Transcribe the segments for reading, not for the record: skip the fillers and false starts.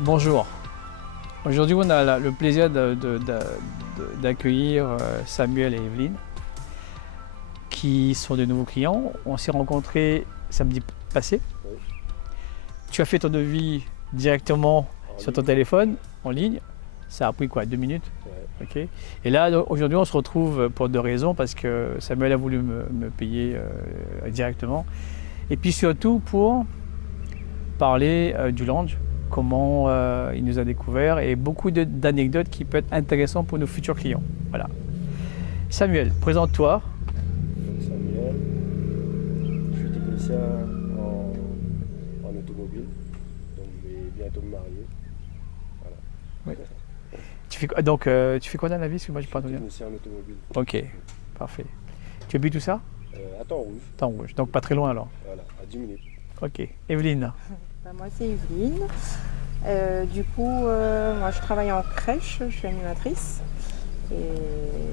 Bonjour. Aujourd'hui, on a le plaisir d'accueillir Samuel et Evelyne, qui sont de nouveaux clients. On s'est rencontrés samedi passé. Oui. Tu as fait ton devis directement sur ton téléphone, en ligne. Ça a pris quoi, 2 minutes? Ouais. Ok. Et là, aujourd'hui, on se retrouve pour 2 raisons, parce que Samuel a voulu me payer directement. Et puis surtout pour parler du lounge, comment il nous a découvert et beaucoup d'anecdotes qui peuvent être intéressantes pour nos futurs clients. Voilà. Samuel, présente-toi. Donc Samuel, je suis technicien en automobile, donc je vais bientôt me marier. Voilà. Oui. Tu fais quoi dans la vie? Parce que moi, je pas entendu. Technicien en automobile. Ok, parfait. Tu habites où ça? À Temps-Rouge. Temps-Rouge, donc pas très loin alors. Voilà, à 10 minutes. Ok. Evelyne. Moi c'est Evelyne. Du coup, moi je travaille en crèche, je suis animatrice. Et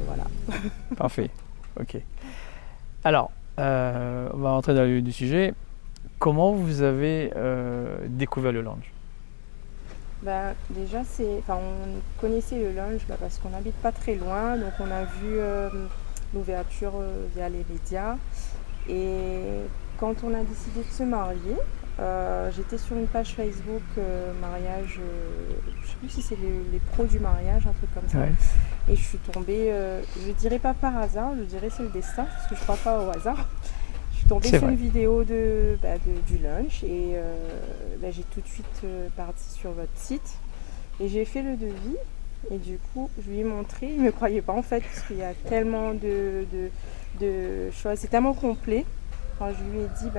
voilà. Parfait. Ok. Alors, on va rentrer dans le vif du sujet. Comment vous avez découvert le lounge? Déjà, on connaissait le lounge parce qu'on n'habite pas très loin. Donc on a vu l'ouverture via les médias. Et quand on a décidé de se marier, j'étais sur une page Facebook mariage, je ne sais plus si c'est les pros du mariage, un truc comme ça. Ouais. Et je suis tombée, je dirais pas par hasard, je dirais c'est le destin, parce que je ne crois pas au hasard. Je suis tombée sur une vidéo du lunch et j'ai tout de suite parti sur votre site et j'ai fait le devis. Et du coup, je lui ai montré, il ne me croyait pas en fait, parce qu'il y a tellement de choses, c'est tellement complet. Quand je lui ai dit,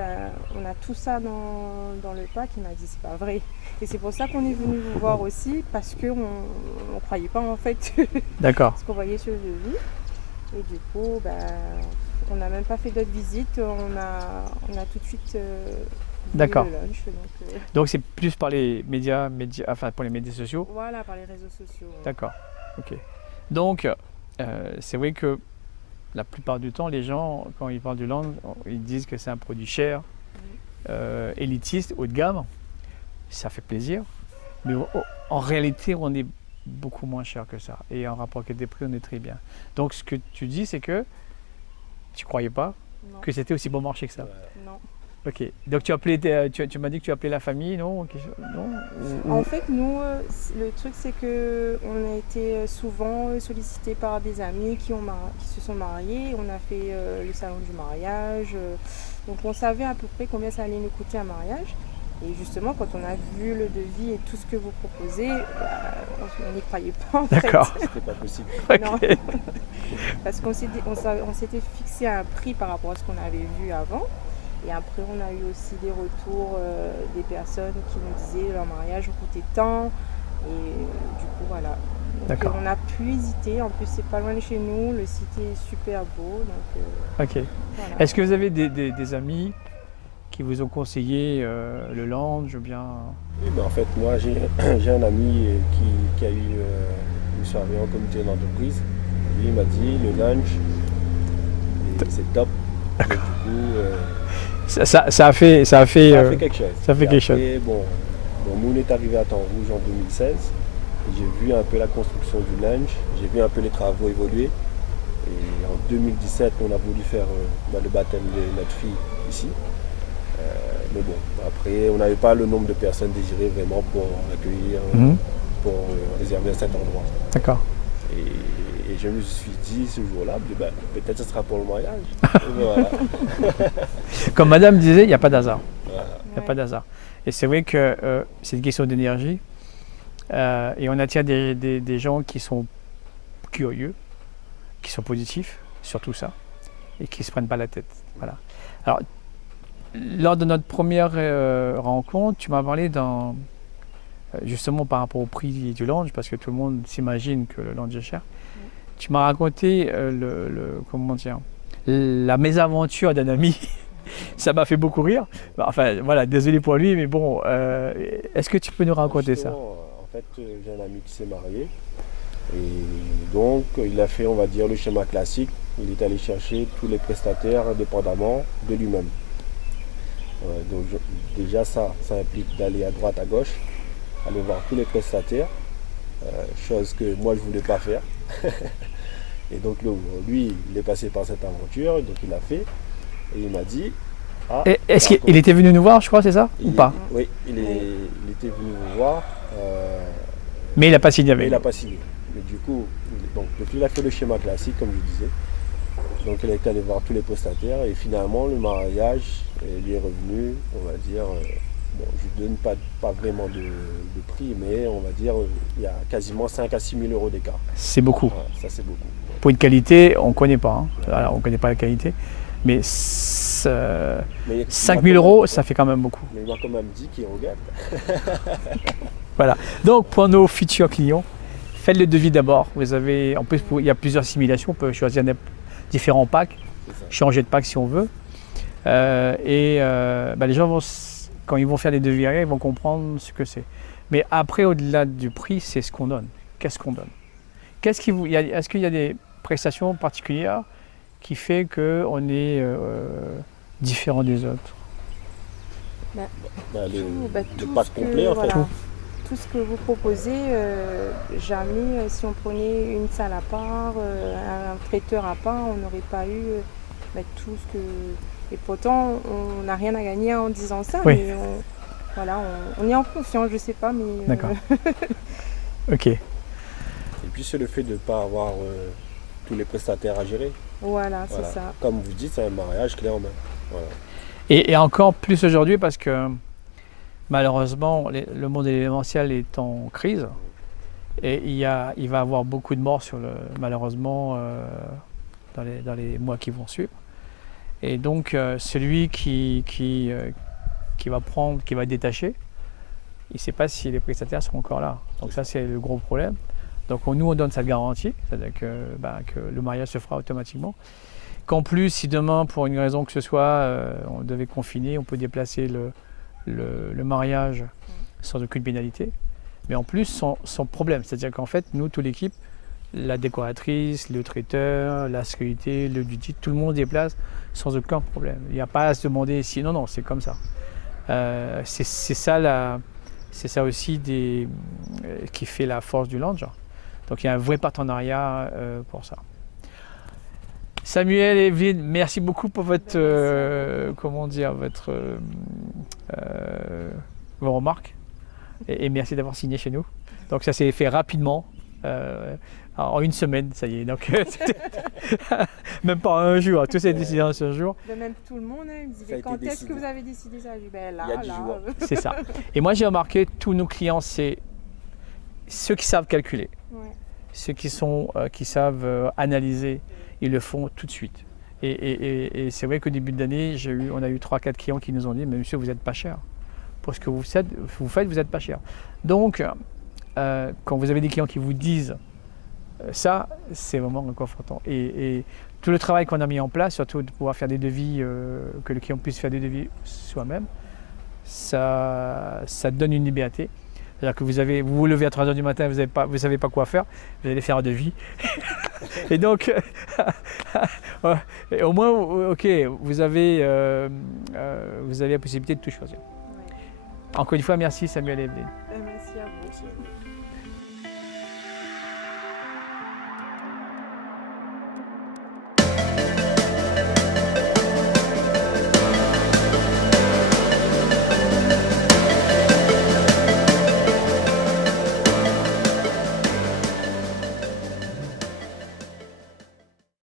on a tout ça dans le pack, il m'a dit, c'est pas vrai. Et c'est pour ça qu'on est venu vous voir aussi, parce qu'on ne croyait pas en fait D'accord. ce qu'on voyait sur le devis. Et du coup, on n'a même pas fait d'autres visites, on a tout de suite D'accord. vu le lunch. Donc c'est plus par les médias, enfin pour les médias sociaux? Voilà, par les réseaux sociaux. Ouais. D'accord. Ok. Donc c'est vrai que la plupart du temps, les gens, quand ils parlent du lounge, ils disent que c'est un produit cher, élitiste, haut de gamme. Ça fait plaisir. Mais en réalité, on est beaucoup moins cher que ça. Et en rapport avec les prix, on est très bien. Donc ce que tu dis, c'est que tu ne croyais pas que c'était aussi bon marché que ça. Non. Ok. Donc tu m'as dit que tu appelais la famille, non? En fait, nous, le truc, c'est qu'on a été souvent sollicités par des amis qui se sont mariés. On a fait le salon du mariage. Donc on savait à peu près combien ça allait nous coûter un mariage. Et justement, quand on a vu le devis et tout ce que vous proposez, on n'y croyait pas en D'accord. fait. C'était pas possible. Non. Parce qu'on s'était fixé un prix par rapport à ce qu'on avait vu avant. Et après, on a eu aussi des retours des personnes qui nous disaient leur mariage coûtait tant. Et du coup, voilà. Donc, on a pu hésiter. En plus, c'est pas loin de chez nous. Le site est super beau. Donc, ok. Voilà. Est-ce que vous avez des amis qui vous ont conseillé le lounge ou bien... Oui, en fait, moi, j'ai un ami qui a eu une soirée en comité d'entreprise. Lui, il m'a dit, le lounge, c'est top. Et du coup... Ça a fait quelque chose. Ça fait quelque chose. Bon, nous, on est arrivé à Temps-Rouge en 2016. J'ai vu un peu la construction du lounge. J'ai vu un peu les travaux évoluer. Et en 2017, on a voulu faire le baptême de notre fille ici. Mais bon, après, on n'avait pas le nombre de personnes désirées vraiment pour accueillir, pour réserver cet endroit. D'accord. Et je me suis dit ce jour-là, ben, peut-être ce sera pour le mariage. Et voilà. Comme madame disait, il n'y a pas d'hasard. Voilà. Il n'y a pas d'hasard. Et c'est vrai que c'est une question d'énergie. Et on attire des gens qui sont curieux, qui sont positifs, surtout ça, et qui ne se prennent pas la tête. Voilà. Alors, lors de notre première rencontre, tu m'as parlé justement par rapport au prix du lounge, parce que tout le monde s'imagine que le lounge est cher. Tu m'as raconté comment dire, la mésaventure d'un ami. Ça m'a fait beaucoup rire. Enfin, voilà, désolé pour lui, mais bon, est-ce que tu peux nous raconter ça? En fait, j'ai un ami qui s'est marié. Et donc, il a fait, on va dire, le schéma classique. Il est allé chercher tous les prestataires indépendamment de lui-même. Donc, déjà, ça implique d'aller à droite, à gauche, aller voir tous les prestataires, chose que moi, je ne voulais pas faire. Et donc, lui, il est passé par cette aventure, donc il l'a fait. Et il m'a dit... Est-ce qu'il était venu nous voir, je crois, c'est ça? Ou pas? Oui, il était venu nous voir. Mais il n'a pas signé avec. Il n'a pas signé. Mais du coup, donc il a fait le schéma classique, comme je disais. Donc il est allé voir tous les prestataires et finalement le mariage lui est revenu, on va dire, bon, je ne donne pas vraiment de prix, mais on va dire il y a quasiment 5 à 6 000 euros d'écart. C'est beaucoup. Voilà, ça c'est beaucoup. Pour une qualité, on ne connaît pas. Hein. Voilà, on ne connaît pas la qualité. Mais 5 000 euros, ça fait quand même beaucoup. Mais il m'a quand même dit qu'il regarde. Voilà. Donc pour nos futurs clients, faites le devis d'abord. Vous avez, en plus, il y a plusieurs simulations. On peut choisir différents packs, changer de pack si on veut. Les gens quand ils vont faire des devis, ils vont comprendre ce que c'est. Mais après, au-delà du prix, c'est ce qu'on donne. Qu'est-ce qu'on donne? Est-ce qu'il y a des prestations particulières qui fait qu'on est différent des autres? Le pack complet, en fait. Voilà. Tout ce que vous proposez, jamais, si on prenait une salle à part, un traiteur à part, on n'aurait pas eu tout ce que... Et pourtant, on n'a rien à gagner en disant ça, oui. Mais on est en confiance, je ne sais pas, mais... D'accord. Ok. Et puis c'est le fait de ne pas avoir tous les prestataires à gérer. Voilà, c'est ça. Comme vous dites, c'est un mariage clé en main. Voilà. Et encore plus aujourd'hui parce que malheureusement, le monde événementiel est en crise et il va y avoir beaucoup de morts malheureusement dans les mois qui vont suivre. Et donc celui qui va détacher, il ne sait pas si les prestataires seront encore là. Donc ça c'est le gros problème. Donc nous on donne cette garantie, c'est-à-dire que le mariage se fera automatiquement. Qu'en plus, si demain, pour une raison que ce soit, on devait confiner, on peut déplacer le mariage sans aucune pénalité, mais en plus sans problème. C'est-à-dire qu'en fait, nous, toute l'équipe, la décoratrice, le traiteur, la sécurité, le duty, tout le monde déplace sans aucun problème. Il n'y a pas à se demander si... Non, c'est comme ça. C'est ça aussi qui fait la force du lounge. Donc il y a un vrai partenariat pour ça. Samuel et Evelyne, merci beaucoup pour votre, vos remarques et merci d'avoir signé chez nous. Donc ça s'est fait rapidement, en une semaine, ça y est. Donc même pas un jour, tout s'est décidé en ce jour. Même tout le monde, il me disait quand est-ce que vous avez décidé ça? Il y a 10 jours. C'est ça. Et moi j'ai remarqué tous nos clients, c'est ceux qui savent calculer, ceux qui savent analyser. Ils le font tout de suite. Et c'est vrai qu'au début de l'année, on a eu 3-4 clients qui nous ont dit « Mais monsieur, vous n'êtes pas cher. Pour ce que vous faites, vous n'êtes pas cher. » Donc, quand vous avez des clients qui vous disent ça, c'est vraiment réconfortant. Et tout le travail qu'on a mis en place, surtout de pouvoir faire des devis, que le client puisse faire des devis soi-même, ça donne une liberté. C'est-à-dire que vous levez à 3h du matin, vous ne savez pas quoi faire, vous allez faire un devis. Et donc, au moins, ok, vous avez la possibilité de tout choisir. Ouais. Encore une fois, merci Samuel et Evelyne. Merci à vous.